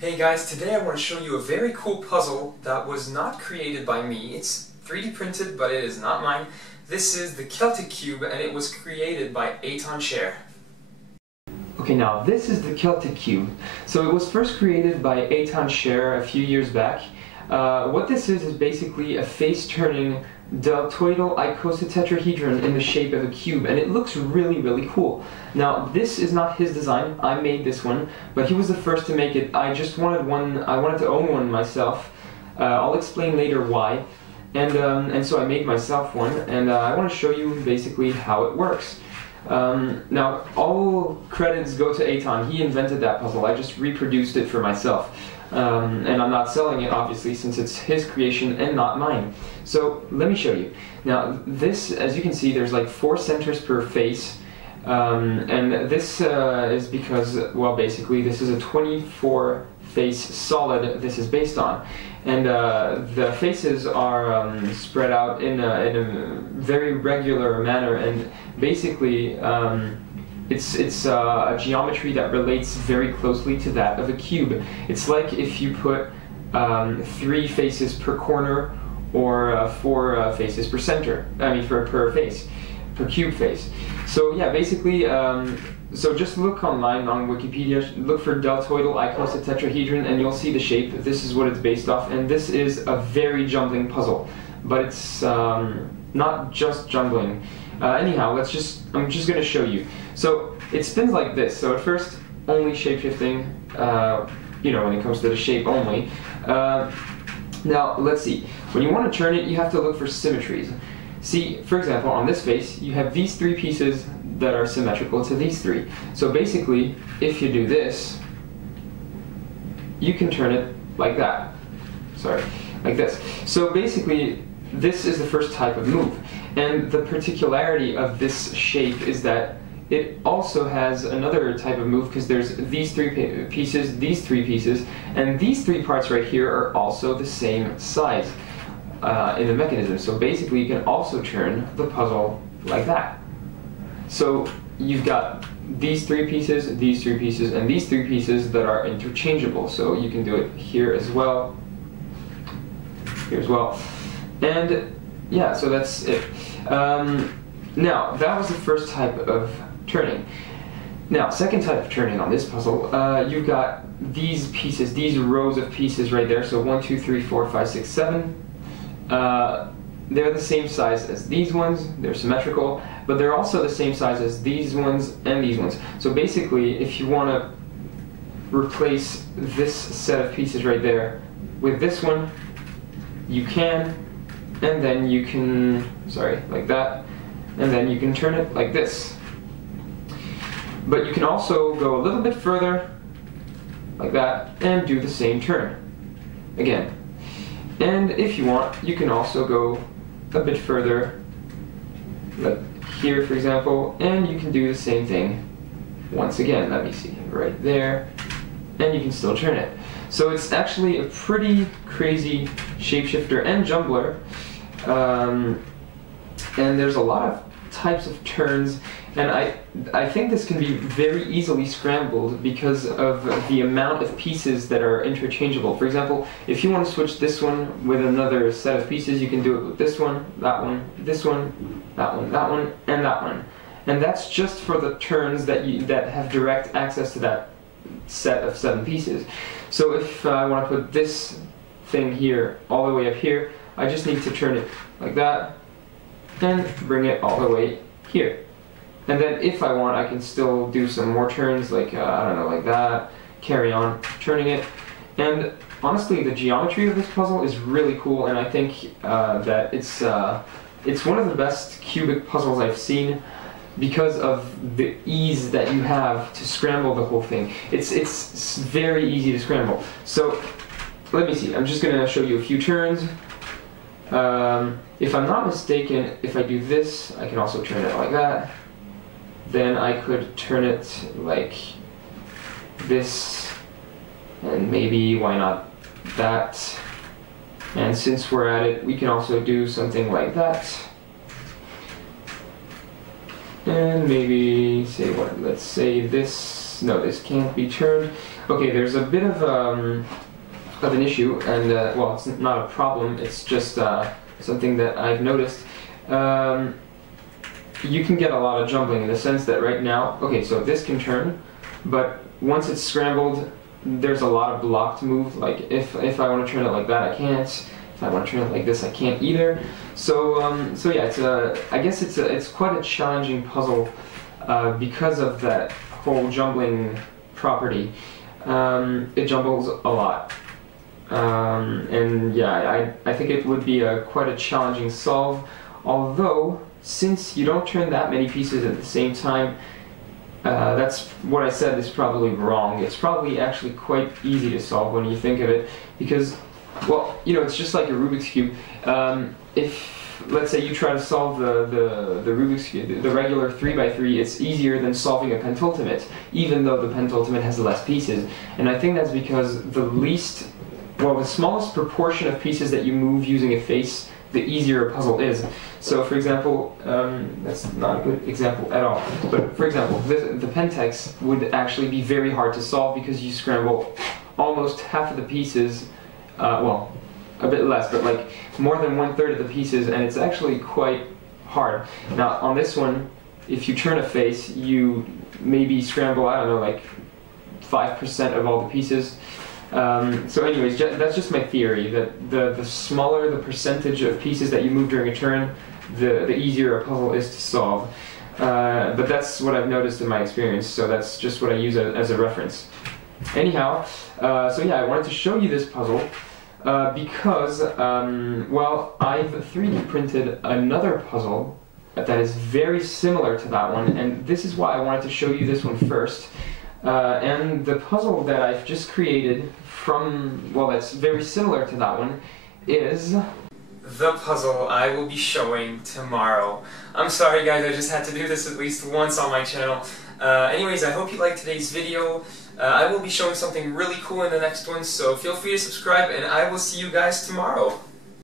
Hey guys, today I want to show you a very cool puzzle that was not created by me. It's 3D printed, but it is not mine. This is the Celtic cube, and it was created by Eitan. Okay, now this is the Celtic cube. So it was first created by Eitan a few years back. What this is basically a face-turning deltoidal icosahedron in the shape of a cube, and it looks really cool. Now this is not his design. I made this one, but he was the first to make it. I just wanted one. I wanted to own one myself. I'll explain later why. And so I made myself one, and I want to show you basically how it works. Now all credits go to Eitan. He invented that puzzle. I just reproduced it for myself. And I'm not selling it, obviously, since it's his creation and not mine. So let me show you. Now this, as you can see, there's like 4 centers per face, and this is because, well, basically this is a 24 face solid this is based on, and the faces are spread out in a very regular manner, and basically it's a geometry that relates very closely to that of a cube. It's like if you put 3 faces per corner, or 4 faces per center. I mean, per face, per cube face. So yeah, basically, so just look online on Wikipedia, look for deltoidal icosahedron, and you'll see the shape. This is what it's based off, and this is a very jumbling puzzle, but it's not just jumbling. Anyhow, I'm just going to show you. So it spins like this. So at first, only shape-shifting, you know, when it comes to the shape only. Now, let's see. When you want to turn it, you have to look for symmetries. See, for example, on this face, you have these 3 pieces that are symmetrical to these 3. So basically, if you do this, you can turn it like that. Sorry, like this. So basically, this is the first type of move. And the particularity of this shape is that it also has another type of move, because there's these 3 pieces, these 3 pieces, and these 3 parts right here are also the same size in the mechanism. So basically you can also turn the puzzle like that. So you've got these 3 pieces, these 3 pieces, and these 3 pieces that are interchangeable. So you can do it here as well, here as well. And yeah, so that's it. Now, that was the first type of turning. Now, second type of turning on this puzzle, you've got these pieces, these rows of pieces right there. So 1, 2, 3, 4, 5, 6, 7. They're the same size as these ones. They're symmetrical, but they're also the same size as these ones and these ones. So basically, if you want to replace this set of pieces right there with this one, you can, and then you can, sorry, like that, and then you can turn it like this. But you can also go a little bit further, like that, and do the same turn again. And if you want, you can also go a bit further, like here, for example, and you can do the same thing once again. Let me see, right there, and you can still turn it. So it's actually a pretty crazy shapeshifter and jumbler, and there's a lot of types of turns, and I think this can be very easily scrambled because of the amount of pieces that are interchangeable. For example, if you want to switch this one with another set of pieces, you can do it with this one, this one, that one, that one, and that one. And that's just for the turns that have direct access to that set of 7 pieces. So if I want to put this thing here all the way up here, I just need to turn it like that and bring it all the way here. And then if I want, I can still do some more turns, like, I don't know, like that, carry on turning it. And honestly, the geometry of this puzzle is really cool, and I think that it's one of the best cubic puzzles I've seen because of the ease that you have to scramble the whole thing. It's very easy to scramble. So let me see, I'm just going to show you a few turns. If I'm not mistaken, if I do this, I can also turn it like that. Then I could turn it like this, and maybe, why not that? And since we're at it, we can also do something like that. And maybe say what? Let's say this no, this can't be turned. Okay, there's a bit of an issue, and well, it's not a problem, it's just something that I've noticed. You can get a lot of jumbling in the sense that right now, okay, so this can turn, but once it's scrambled, there's a lot of block to move. Like if I want to turn it like that, I can't. If I want to turn it like this, I can't either. So so yeah, I guess it's quite a challenging puzzle because of that whole jumbling property. It jumbles a lot. And yeah, I think it would be quite a challenging solve, although since you don't turn that many pieces at the same time, that's what I said is probably wrong. It's probably actually quite easy to solve when you think of it, because, well, you know, it's just like a Rubik's Cube. If, let's say, you try to solve the Rubik's Cube, the regular 3x3, it's easier than solving a pentultimate, even though the pentultimate has less pieces. And I think that's because the smallest proportion of pieces that you move using a face, the easier a puzzle is. So for example, that's not a good example at all, but for example, the Pentax would actually be very hard to solve because you scramble almost half of the pieces, well, a bit less, but like more than 1/3 of the pieces, and it's actually quite hard. Now on this one, if you turn a face, you maybe scramble, I don't know, like 5% of all the pieces. So anyways, that's just my theory, that the smaller the percentage of pieces that you move during a turn, the easier a puzzle is to solve. But that's what I've noticed in my experience, so that's just what I use as a reference. Anyhow, so yeah, I wanted to show you this puzzle because, well, I've 3D printed another puzzle that is very similar to that one, and this is why I wanted to show you this one first. And the puzzle that I've just created that's very similar to that one is the puzzle I will be showing tomorrow. I'm sorry guys, I just had to do this at least once on my channel. Anyways, I hope you liked today's video. I will be showing something really cool in the next one, so feel free to subscribe, and I will see you guys tomorrow.